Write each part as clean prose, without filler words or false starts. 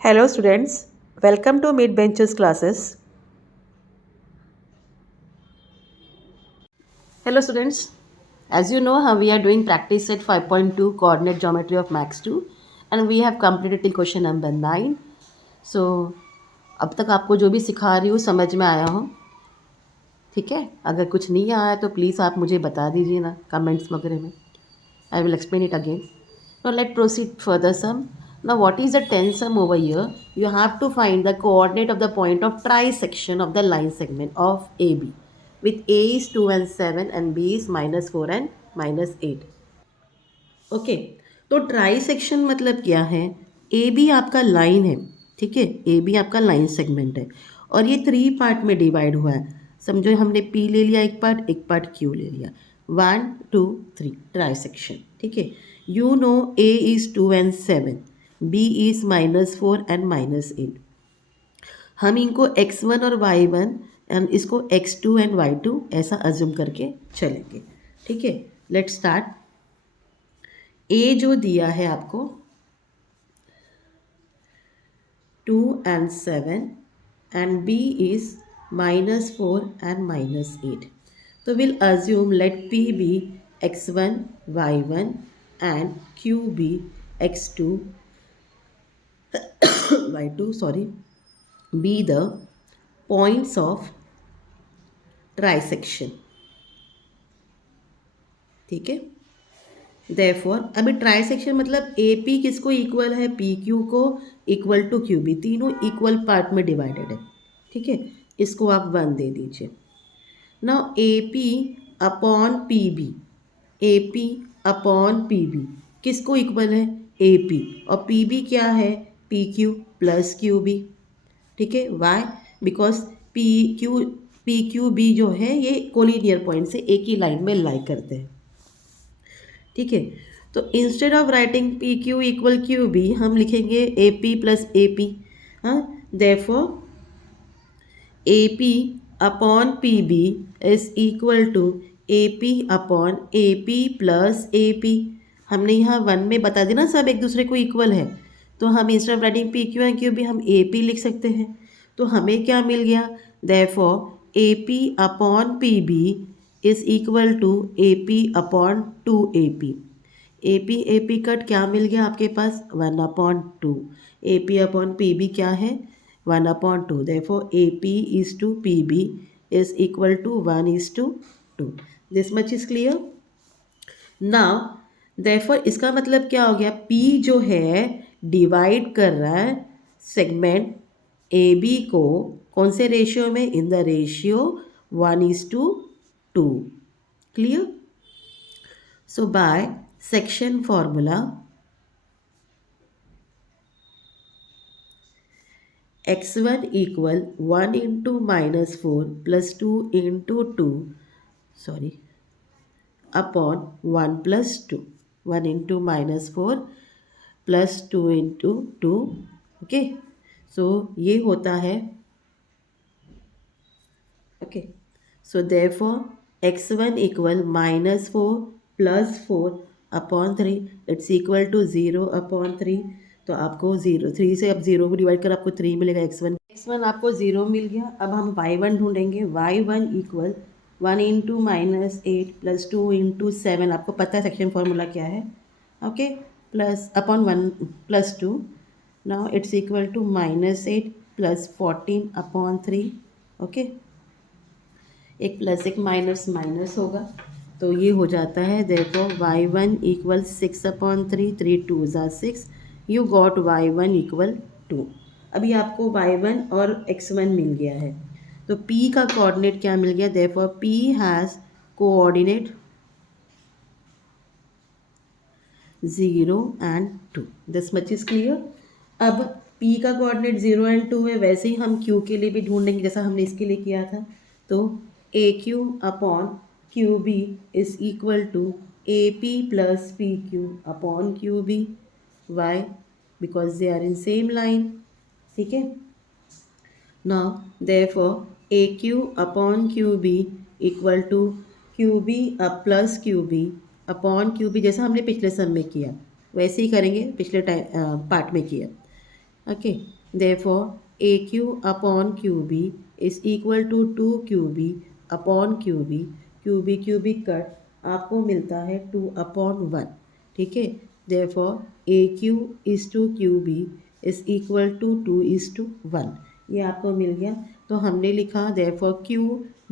Hello students, welcome to Mid Benches classes. Hello students, as you know how we are doing practice set 5.2 coordinate geometry of max 2 and we have completed till question number 9. So अब तक आपको जो भी सिखा रही हूँ समझ में आया हो, ठीक है? अगर कुछ नहीं आया तो प्लीज़ आप मुझे बता दीजिए ना कमेंट्स वगैरह में. I will explain it again. Now let's proceed further sum. Now what is the 10 sum over here? You have to find the coordinate of the point of trisection of the line segment of AB with A is 2 and 7 and B is minus 4 and minus 8. Okay तो try section मतलब क्या है? A B आपका line है, ठीक है, A B आपका line segment है और ये 3 पार्ट में डिवाइड हुआ है. समझो हमने पी ले लिया एक पार्ट क्यू ले लिया. 1 2 3 ट्राई सेक्शन, ठीक है. You know A is 2 and 7, B is minus 4 and minus 8. हम इनको x1 और y1 एंड इसको x2 and y2 ऐसा अज्यूम करके चलेंगे, ठीक है. Let's start. ए जो दिया है आपको 2 and 7 and B is minus 4 and minus 8. So we'll assume let P be x1, y1 and Q be x2, y2 be the points of trisection. ठीक है. देयरफॉर अभी ट्राइसेक्शन मतलब ए पी किसको equal है? पी क्यू को equal to Q B. तीनों equal part में divided है, ठीक है. इसको आप 1 दे दीजिए. Now A P upon P B, A P upon P B किसको इक्वल है? A P. और पी बी क्या है? P Q plus Q B, ठीक है. Why? Because P Q B जो है ये कोलिनियर पॉइंट से एक ही लाइन में लाई करते हैं, ठीक है. तो instead of writing P Q equal Q B हम लिखेंगे A P plus A P. हाँ, therefore A P upon P B is equal to A P upon A P plus A P. हमने यहाँ 1 में बता दिया ना सब एक दूसरे को इक्वल है, तो हम instead of writing P Q and Q B हम ए पी लिख सकते हैं. तो हमें क्या मिल गया? Therefore A P upon P B is equal to A P upon 2 A P cut क्या मिल गया आपके पास? 1/2. A P upon P B क्या है? 1/2. Therefore A P is to P B is equal to 1:2. This much is clear. Now therefore इसका मतलब क्या हो गया? पी जो है डिवाइड कर रहा है सेगमेंट ए बी को कौन से रेशियो में? In the ratio 1:2. Clear? So by section formula, x1 equal 1 into minus 4 plus 2 into 2, upon 1 plus 2. 1 into minus 4 plus 2 into 2. Okay. So ये होता है. Okay. So therefore x1 equal minus 4 plus 4 upon 3 it's equal to 0/3. तो आपको 3 से अब 0 को divide कर आपको 3 मिलेगा. x1 आपको 0 मिल गया. अब हम y1 ढूंढेंगे. y1 equal 1 into minus 8 plus 2 into 7. आपको पता है सेक्शन फॉर्मूला क्या है. Okay. Plus upon 1 plus 2. Now it's equal to -8 plus 14/3. Okay. एक प्लस एक माइनस माइनस होगा तो ये हो जाता है. देखो y1 इक्वल 6/3. 3 2 ज़ा 6. You got y1 equal 2. अभी आपको y1 और x1 मिल गया है तो p का कोऑर्डिनेट क्या मिल गया? Therefore p has coordinate 0 and 2. This much is clear. अब p का कोऑर्डिनेट 0 and 2 है, वैसे ही हम q के लिए भी ढूंढेंगे जैसा हमने इसके लिए किया था. तो A Q upon Q B is equal to A P plus P Q upon Q B. Why? Because they are in same line, ठीक है. Now therefore A Q upon Q B equal to Q B plus Q B upon Q B. जैसा हमने पिछले सम में किया वैसे ही करेंगे, पिछले टाइम पार्ट में किया. Okay, therefore AQ upon QB is equal to 2QB upon QB, QB cut आपको मिलता है 2/1, ठीक है। Therefore AQ is to QB is equal to 2:1, ये आपको मिल गया। तो हमने लिखा देयरफॉर Q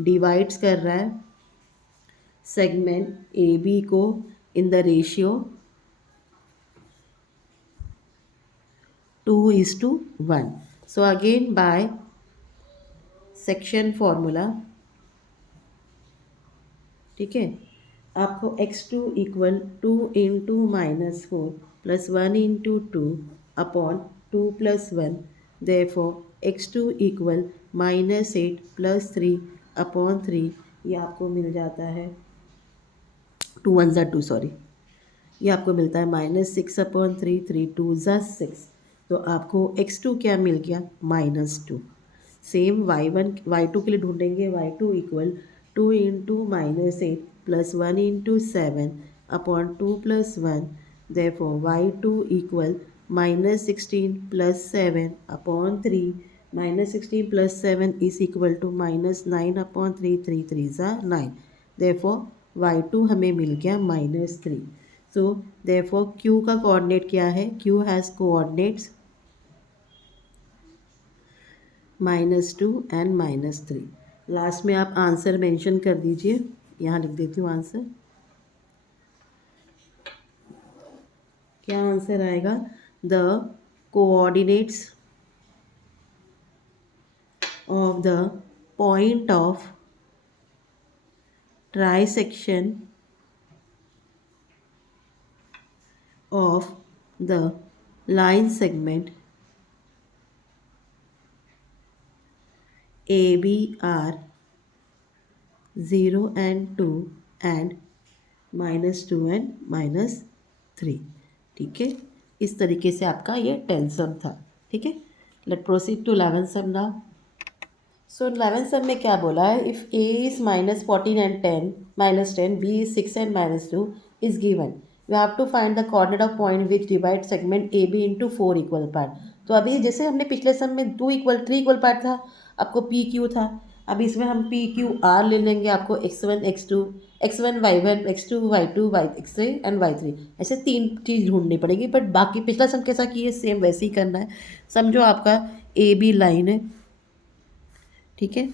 डिवाइड्स कर रहा है सेगमेंट AB को in the ratio 2:1। So again by section formula, ठीक है, आपको x2 equal 2 into -4 plus 1 into 2 upon 2 plus 1, therefore x2 equal -8 plus 3 upon 3, ये आपको मिल जाता है 2 1 2, सॉरी, ये आपको मिलता है -6/3, 3 2 6। तो आपको x2 क्या मिल गया, -2। सेम y2 के लिए ढूंढेंगे, y2 equal 2 into -8 plus 1 into 7 upon 2 plus 1, therefore y2 equal -16 plus 7 upon 3, -16 plus 7 is equal to -9/3, 3 3 9, therefore y2 हमें मिल गया -3। सो देयरफॉर q का कोऑर्डिनेट क्या है, q has coordinates -2 and -3। Last में आप आंसर मेंशन कर दीजिए, यहाँ लिख देती हूँ आंसर। क्या आंसर आएगा, the coordinates of the point of trisection of the line segment AB are 0 and 2 and -2 and -3, ठीक है। इस तरीके से आपका ये 10th सम था, ठीक है। Let proceed to 11th sum now. So 11th sum में क्या बोला है, if A is -14 and 10, -10, B is 6 and -2 is given, you have to find the coordinate of point which divide segment AB into 4 equal part। तो अभी जैसे हमने पिछले सम में 3 इक्वल पार्ट था, आपको PQ था, अब इसमें हम PQR ले लेंगे, आपको x1 x2 x1 y1 x2 y2 x3 and y3, ऐसे 3 चीज़ ढूंढनी पड़ेगी। बट बाकी पिछला सम कैसा किए, सेम वैसे ही करना है। समझो आपका AB लाइन है, ठीक है।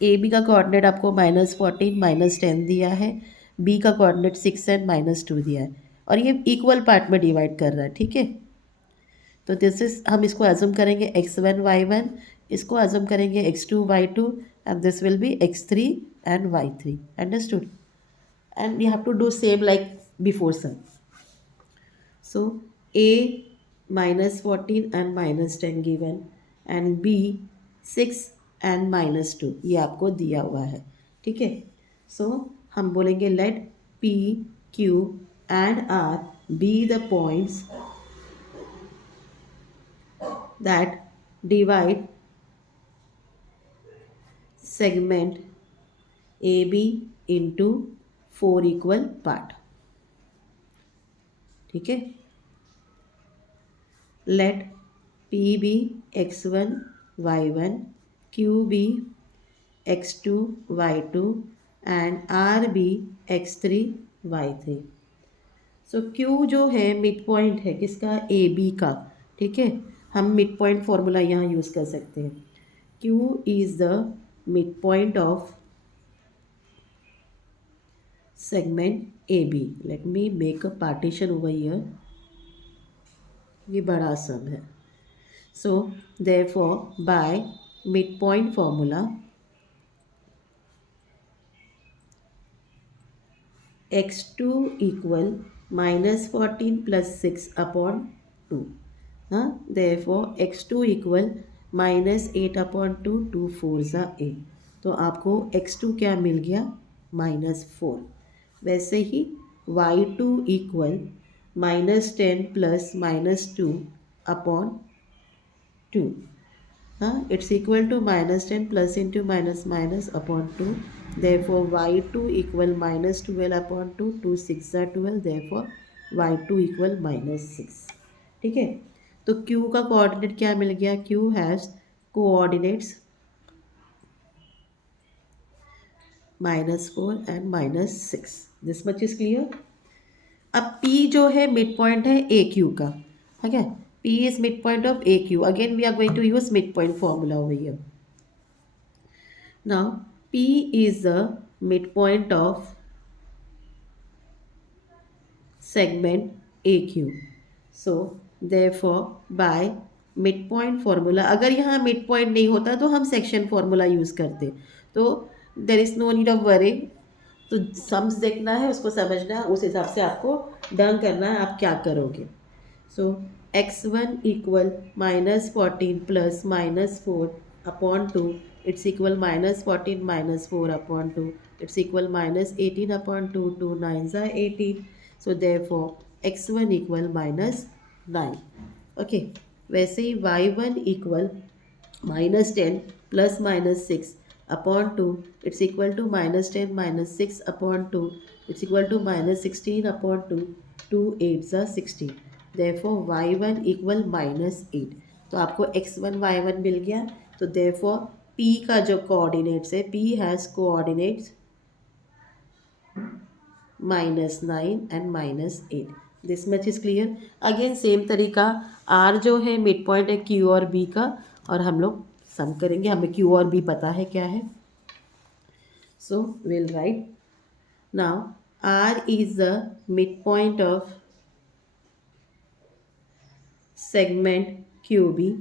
AB का कोऑर्डिनेट आपको -14 -10 दिया है, B का कोऑर्डिनेट 6 एंड -2 दिया है, और ये इक्वल पार्ट में डिवाइड कर रहा है, ठीक है। तो दिस इज, हम इसको एज्यूम करेंगे x1 y1, इसको एज्यूम करेंगे x2 y2, and this will be x3 and y3, understood. And you have to do same like before sum. So A -14 and -10 गिवन, एंड B 6 एंड -2 ये आपको दिया हुआ है, ठीक है। सो हम बोलेंगे let P Q and R be the points that divide segment AB into 4 equal part, ठीक है। let P be x1 y1, Q be x2 y2 and R be x3 y3। So Q जो है mid point है किसका, AB का, ठीक है। हम मिड पॉइंट फॉर्मूला यहाँ यूज़ कर सकते हैं। Q is the mid point of segment AB। Let me make a partition over here, ये बड़ा सम है। So therefore by mid point formula x2 equal -14 plus 6 upon 2, हाँ, देयरफॉर x2 इक्वल -8/2, 2 4 8। तो आपको x2 क्या मिल गया, -4। वैसे ही y2 इक्वल -10 प्लस -2 अपॉन 2, हाँ, it's equal to -10 plus into minus minus upon 2, therefore y2 equal -12/2, 2 6 12, therefore y2 equal -6, ठीक है। तो Q का कोऑर्डिनेट क्या मिल गया, Q has coordinates -4 and -6। This much is clear. अब P जो है मिड पॉइंट है ए क्यू का, ठीक है। P is mid point of A Q. Again we are going to use mid point formula over here. Now P is the midpoint of segment AQ. So therefore by midpoint formula, अगर यहाँ midpoint नहीं होता तो हम section formula use करते, तो there is no need of worrying। तो sums देखना है, उसको समझना है, उस हिसाब से आपको डन करना है आप क्या करोगे। सो x1 equal -14 plus -4/2, it's equal -14 -4/2, it's equal -18/2, 2 9 ज़ा 18। So therefore x1 equal -9। Okay, वैसे ही y1 equal -10 plus -6/2, it's equal to -10 -6/2, it's equal to -16/2, 2 8 ज़ा 16। Therefore y1 equal -8। तो आपको x1 y1 मिल गया। तो देयरफॉर p का जो कोऑर्डिनेट्स है, p has coordinates -9 and -8। This much is clear. Again same तरीका, r जो है मिड पॉइंट है q और b का, और हम लोग सम करेंगे। हमें q और b पता है क्या है। So will write now r is the mid point of segment QB.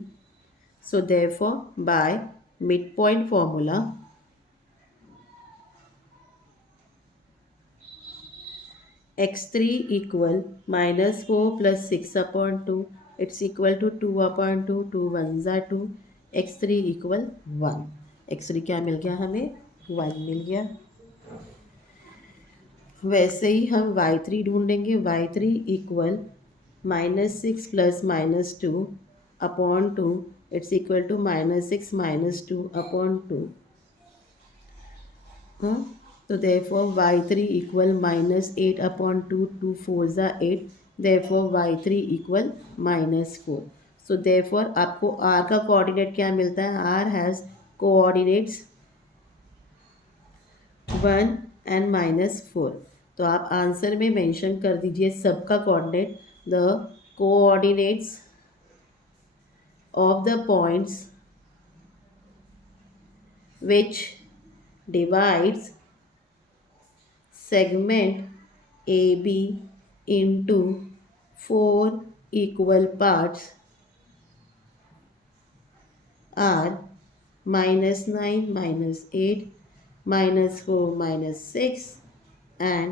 So therefore by midpoint formula, x3 equal -4 plus 6/2, it's equal to 2/2, 2 1 ज़ा 2, x3 equal 1। x3 क्या मिल गया हमें, 1 मिल गया। वैसे ही हम y3 ढूंढेंगे, y3 equal -6 plus -2/2, it's equal to -6 -2/2। हाँ, तो देयरफॉर y3 इक्वल -8/2, 2 4 ज़ा 8, therefore y3 equal -4। So therefore आपको r का कोऑर्डिनेट क्या मिलता है, r हैज़ कोऑर्डिनेट्स 1 एंड -4। तो आप आंसर में मेंशन कर दीजिए सबका coordinate, the coordinates of the points which divides segment AB into 4 equal parts are -9 -8 -4 -6 and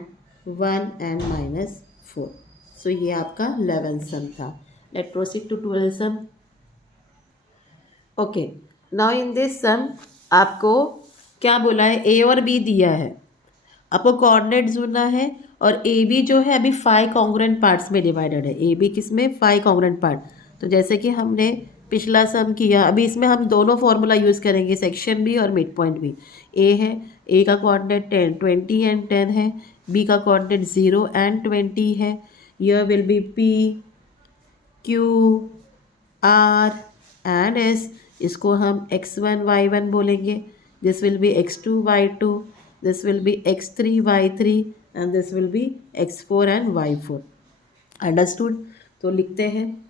1 and -4। So ये आपका 11th सम था। Let proceed to 12th sum. Okay, now in this sum आपको क्या बोला है, ए और बी दिया है, आपको कोऑर्डिनेट ढूंढना है, और ए बी जो है अभी 5 कॉन्ग्रुएंट पार्ट्स में डिवाइडेड है। ए बी किस में, 5 कॉन्ग्रुएंट पार्ट। तो जैसे कि हमने पिछला सम किया, अभी इसमें हम दोनों फॉर्मूला यूज़ करेंगे, सेक्शन भी और मिड पॉइंट भी। ए है, ए का कोऑर्डिनेट 10 20 एंड 10 है, बी का कोऑर्डिनेट 0 एंड 20 है। यह will be P Q are and S. इसको हम x1 y1 बोलेंगे, this will B x2 y2, this will be x3 y3 and this will B x4 and y4। Understood. तो लिखते हैं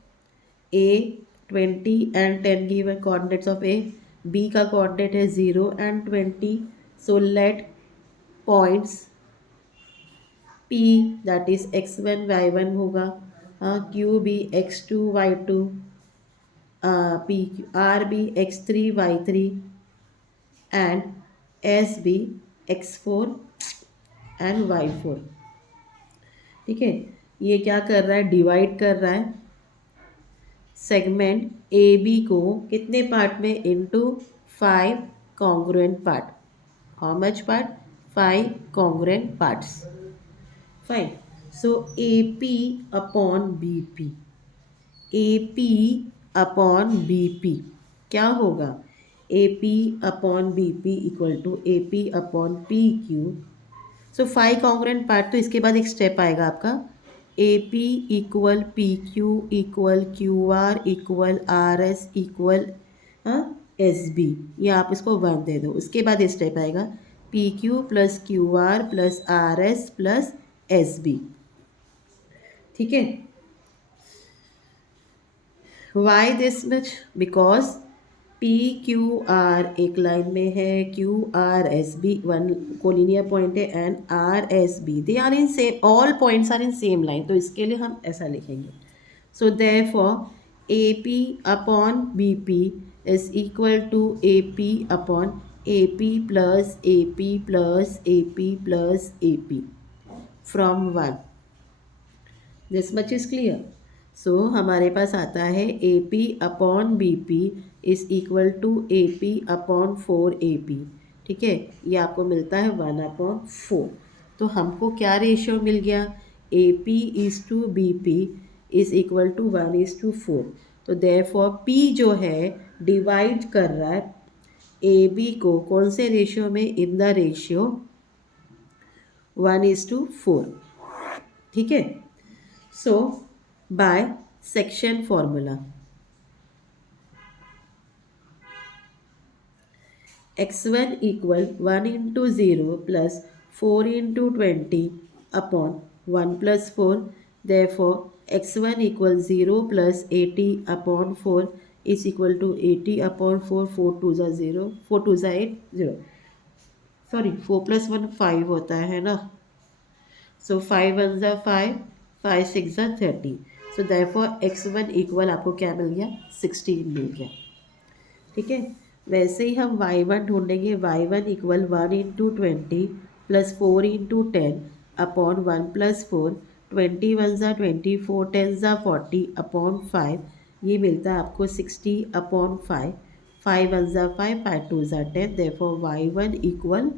a 20 and 10 given coordinates of a, b का coordinate है 0 and 20। So let points p that is x1 y1 होगा, हाँ, q भी x2 y2, p r भी x3 y3 and s भी x4 एंड y4। ठीक है, ये क्या कर रहा है, डिवाइड कर रहा है सेगमेंट ए बी को कितने पार्ट में, into 5 congruent part. How much part, 5 congruent parts. Fine. So A P upon B P, A P upon B P क्या होगा, A P upon B P equal to A P upon P Q. So 5 congruent part, तो इसके बाद एक step आएगा आपका A P equal P Q equal Q R equal R S equal S B, ये आप इसको 1 दे दो। उसके बाद ये स्टेप आएगा P Q plus Q R plus R S plus S B. ठीक है, why this much? Because P Q R एक लाइन में है, Q R S B one collinear point है, and R S B they are in same, all points are in same line. तो इसके लिए हम ऐसा लिखेंगे, so therefore A P upon B P is equal to A P upon A P plus A P plus A P plus A P from 1। This much is clear. सो हमारे पास आता है A P upon B P is equal to A P upon 4 AP। ठीक है, ये आपको मिलता है 1/4। तो हमको क्या रेशियो मिल गया? A P is to B P is equal to 1:4। तो देयरफॉर पी जो है डिवाइड कर रहा है ए बी को कौन से रेशियो में? In the ratio 1:4। ठीक है, सो by section formula, x1 equal 1 into 0 plus 4 into 20 upon 1 plus 4. Therefore x1 equals 0 plus 80 upon 4 is equal to 80 upon 4. 4 2 is 0, 4 2 is 8, 0. Sorry, 4 plus 1 5 होता है ना, so 5 1 is 5, 5 6 is 30. So therefore x1 equal आपको क्या मिल गया? 16 मिल गया। ठीक है, वैसे ही हम y1 ढूंढेंगे। y1 equal 1 into 20 plus 4 into 10 upon 1 plus 4। 20 1 ज़ा 24, 10 ज़ा 40 अपॉन 5, ये मिलता है आपको 60 अपॉन 5। 5 1 ज़ा 5, 5 2 ज़ा 10। Therefore y1 equal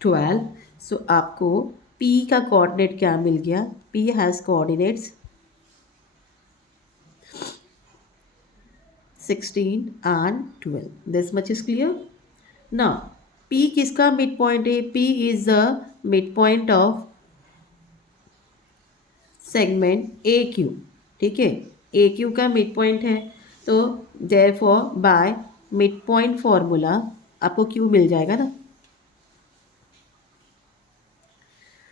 12। सो आपको p का कोऑर्डिनेट क्या मिल गया? p has coordinates 16 and 12. This much is clear. Now P किसका मिड पॉइंट है? P is the midpoint of segment A Q. ठीक है, ए क्यू का मिड पॉइंट है, तो therefore by mid point formula आपको क्यू मिल जाएगा ना।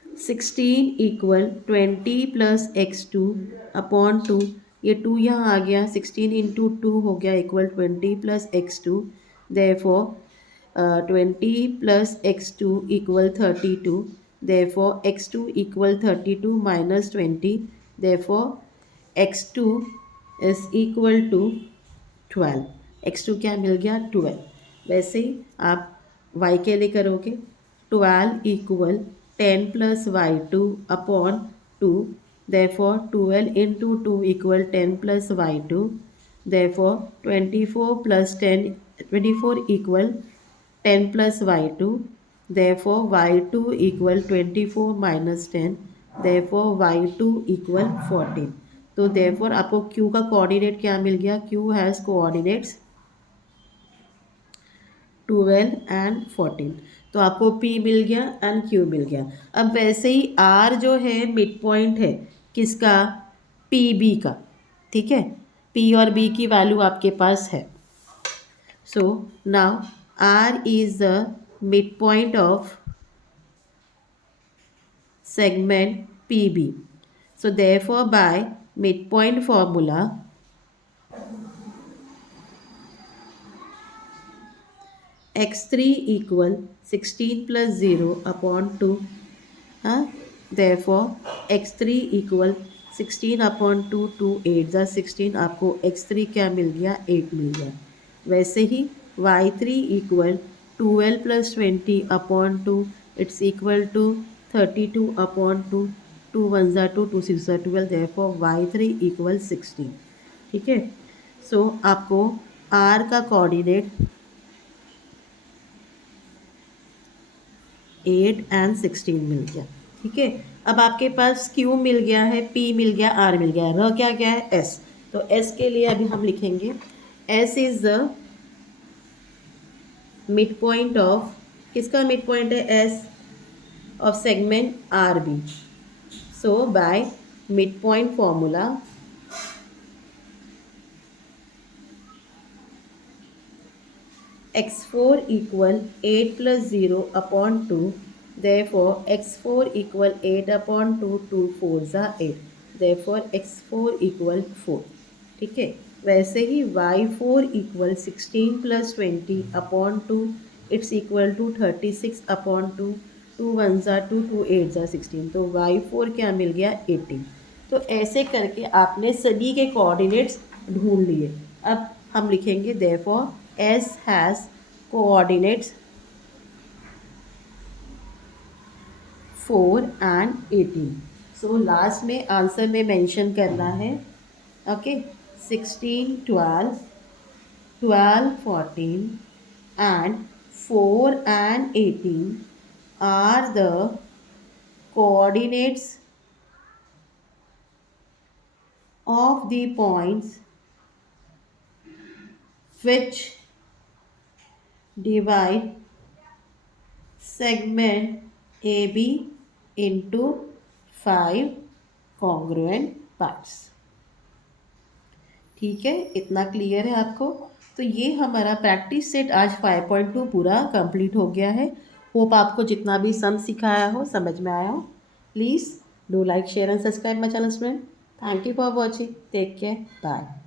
16 इक्वल 20 प्लस x2 अपॉन 2, ये 2 यहाँ आ गया, 16 इंटू 2 हो गया equal 20 plus x2। Therefore 20 plus x2 equal 32। Therefore x2 equal 32 minus 20। Therefore x2 is equal to 12। x2 क्या मिल गया? 12। वैसे ही आप y के लिए करोगे, 12 equal 10 plus y2 upon 2। Therefore 12 into 2 equal 10 plus y2। Therefore 24 plus 10, 24 equal 10 plus y2। Therefore y2 equal 24 minus 10। Therefore y2 equal 14। तो therefore आपको q का कोऑर्डिनेट क्या मिल गया? q has coordinates 12 and 14। तो आपको P मिल गया एंड Q मिल गया। अब वैसे ही R जो है मिड पॉइंट है किसका? PB का। ठीक है, P और B की वैल्यू आपके पास है। So now R is the mid point of segment PB। So therefore by mid point formula x3 equal 16 plus 0 upon 2। हाँ, देयरफॉर x3 इक्वल 16 अपॉन 2, 2 8 ज़ा 16, आपको x3 क्या मिल गया? 8 मिल गया। वैसे ही y3 equal 12 plus 20 upon 2, it's equal to 32 upon 2। 2 1 ज़ा 2, 2 6 ज़ा 12। Therefore y3 equal 16। ठीक है, सो आपको r का कोऑर्डिनेट 8 एंड 16 मिल गया। ठीक है, अब आपके पास Q मिल गया है, P मिल गया, R मिल गया है, र क्या क्या है? S। तो S के लिए अभी हम लिखेंगे S is the mid point of, किसका मिड पॉइंट है? S of segment RB। So by midpoint formula, x4 equal 8 plus 0 upon 2. Therefore x4 equal 8 upon 2, 2 4s are 8. Therefore x4 equal 4. ठीक है, वैसे ही y4 equal 16 plus 20 upon 2. It's equal to 36 upon 2. 2 1s are 2, 2 8s are 16. तो y4 क्या मिल गया 18. तो ऐसे करके आपने सभी के कोऑर्डिनेट्स ढूंढ लिए. अब हम लिखेंगे therefore S has coordinates 4 and 18. So last में आंसर में मेंशन करना है. Okay, 16 12 12 14 and 4 and 18 are the coordinates of the points which divide segment AB into 5 congruent parts. ठीक है, इतना क्लियर है आपको. तो ये हमारा प्रैक्टिस सेट आज 5.2 पूरा कंप्लीट हो गया है. होप आपको जितना भी सम सिखाया हो समझ में आया हो. Please do like share and subscribe my channel student. Thank you for watching. Take care. Bye.